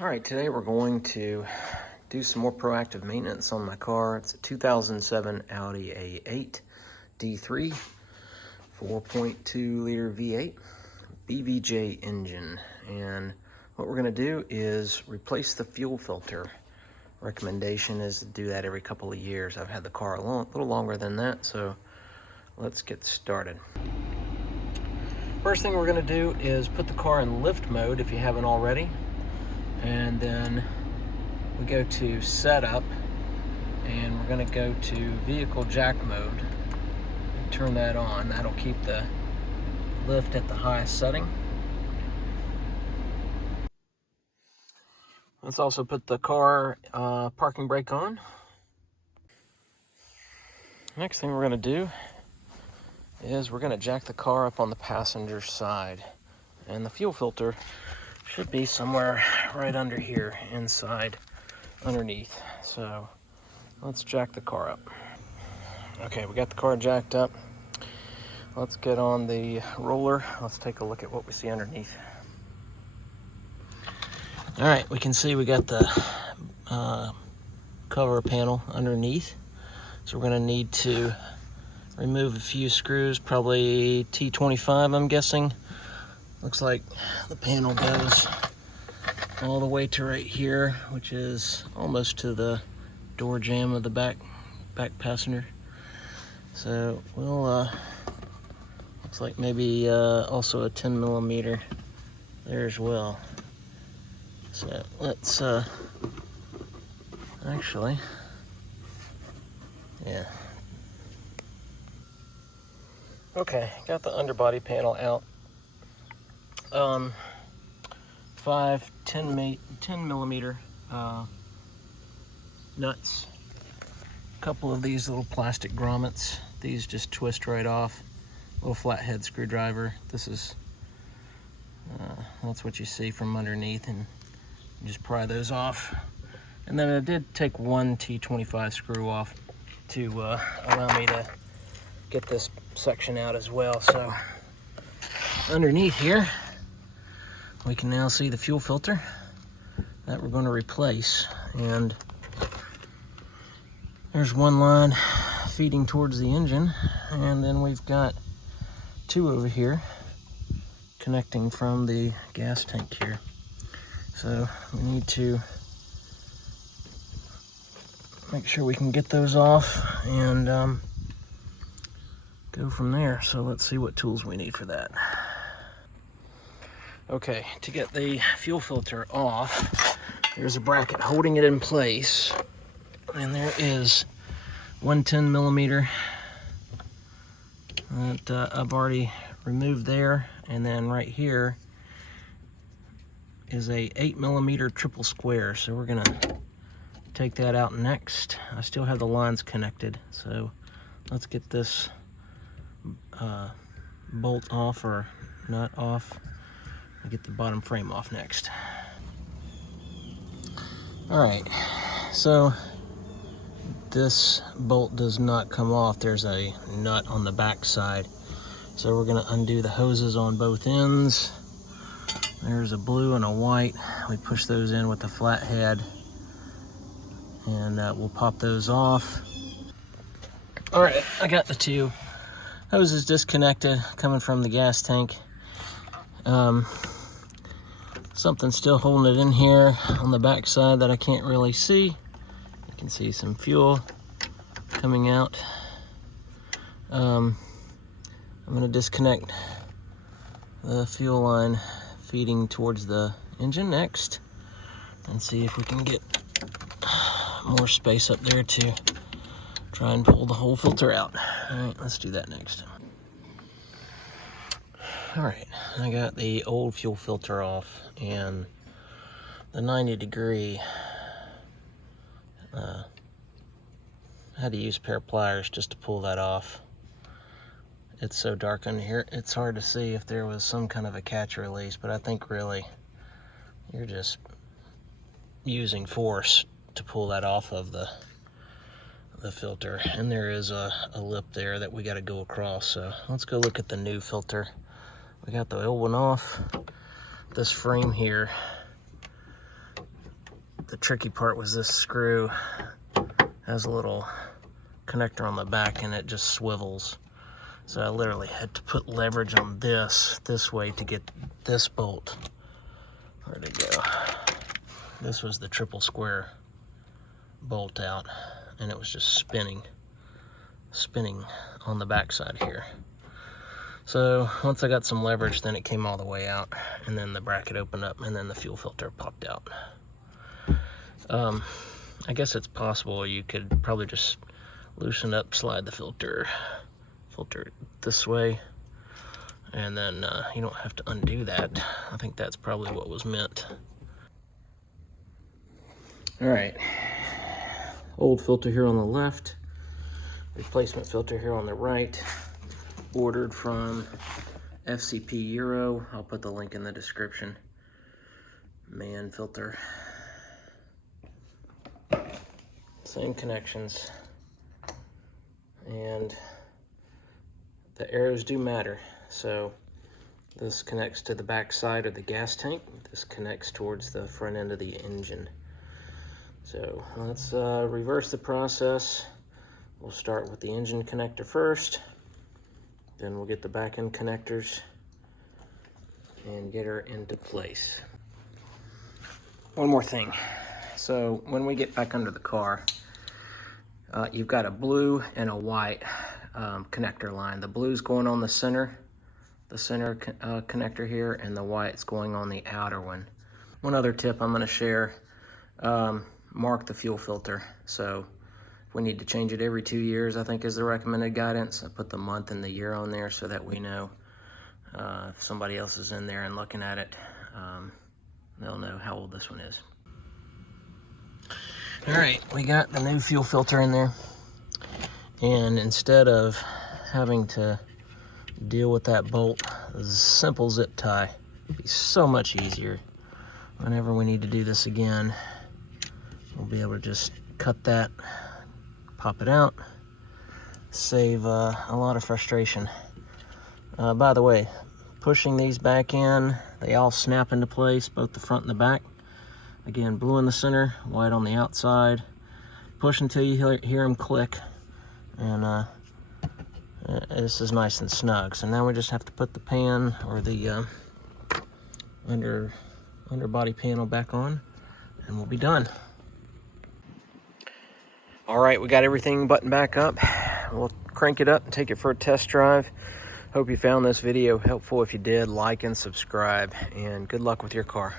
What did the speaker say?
All right, today we're going to do some more proactive maintenance on my car. It's a 2007 Audi A8 D3, 4.2 liter V8, BVJ engine. And what we're gonna do is replace the fuel filter. Recommendation is to do that every couple of years. I've had the car a little longer than that, so let's get started. First thing we're gonna do is put the car in lift mode if you haven't already. And then we go to setup, and we're going to go to vehicle jack mode and turn that on. That'll keep the lift at the highest setting. Let's also put the car parking brake on. Next thing we're going to do is we're going to jack the car up on the passenger side, and the fuel filter should be somewhere right under here, inside, underneath. So let's jack the car up. Okay, we got the car jacked up. Let's get on the roller. Let's take a look at what we see underneath. All right, we can see we got the cover panel underneath. So we're gonna need to remove a few screws, probably T25, I'm guessing. Looks like the panel goes all the way to right here, which is almost to the door jamb of the back passenger. So we'll looks like maybe also a 10 millimeter there as well. So let's actually, yeah. Okay, got the underbody panel out. 10 millimeter nuts. A couple of these little plastic grommets. These just twist right off. Little flathead screwdriver. This is, that's what you see from underneath, and you just pry those off. And then I did take one T25 screw off to allow me to get this section out as well. So underneath here, we can now see the fuel filter that we're going to replace. And there's one line feeding towards the engine, and then we've got two over here connecting from the gas tank here. So we need to make sure we can get those off and go from there. So let's see what tools we need for that. Okay, to get the fuel filter off, there's a bracket holding it in place, and there is one 10 millimeter that I've already removed there, and then right here is a 8 millimeter triple square. So we're gonna take that out next. I still have the lines connected, so let's get this bolt off, or nut off. I'll get the bottom frame off next. All right, so this bolt does not come off. There's a nut on the back side. So we're gonna undo the hoses on both ends. There's a blue and a white. We push those in with the flathead, and we'll pop those off. All right, I got the two hoses disconnected coming from the gas tank. Something still holding it in here on the back side that I can't really see. You can see some fuel coming out. I'm going to disconnect the fuel line feeding towards the engine next, and see if we can get more space up there to try and pull the whole filter out. All right, let's do that next. All right, I got the old fuel filter off, and the 90-degree, I had to use a pair of pliers just to pull that off. It's so dark under here, it's hard to see if there was some kind of a catch release, but I think really you're just using force to pull that off of the filter. And there is a lip there that we got to go across. So let's go look at the new filter. We got the old one off. This frame here The tricky part was this screw has a little connector on the back and it just swivels. So I literally had to put leverage on this way to get this bolt. Where'd it go? This was the triple square bolt out, and it was just spinning on the back side here. So once I got some leverage, then it came all the way out, and then the bracket opened up, and then the fuel filter popped out. I guess it's possible you could probably just loosen up, slide the filter this way, and then you don't have to undo that. I think that's probably what was meant. All right, old filter here on the left, replacement filter here on the right, ordered from FCP Euro. I'll put the link in the description. Man filter. Same connections. And the arrows do matter. So this connects to the back side of the gas tank. This connects towards the front end of the engine. So let's reverse the process. We'll start with the engine connector first. Then we'll get the back end connectors and get her into place. One more thing. So when we get back under the car, you've got a blue and a white connector line. The blue's going on the center connector here, and the white's going on the outer one. One other tip I'm going to share, mark the fuel filter. So if we need to change it every 2 years, I think is the recommended guidance. I put the month and the year on there so that we know if somebody else is in there and looking at it, they'll know how old this one is. All right, we got the new fuel filter in there, and instead of having to deal with that bolt, a simple zip tie would be so much easier. Whenever we need to do this again, we'll be able to just cut that, pop it out, save a lot of frustration. By the way, pushing these back in, they all snap into place, both the front and the back. Again, blue in the center, white on the outside. Push until you hear them click, and this is nice and snug. So now we just have to put the pan or the underbody panel back on, and we'll be done. All right, we got everything buttoned back up. We'll crank it up and take it for a test drive. Hope you found this video helpful. If you did, like and subscribe, and good luck with your car.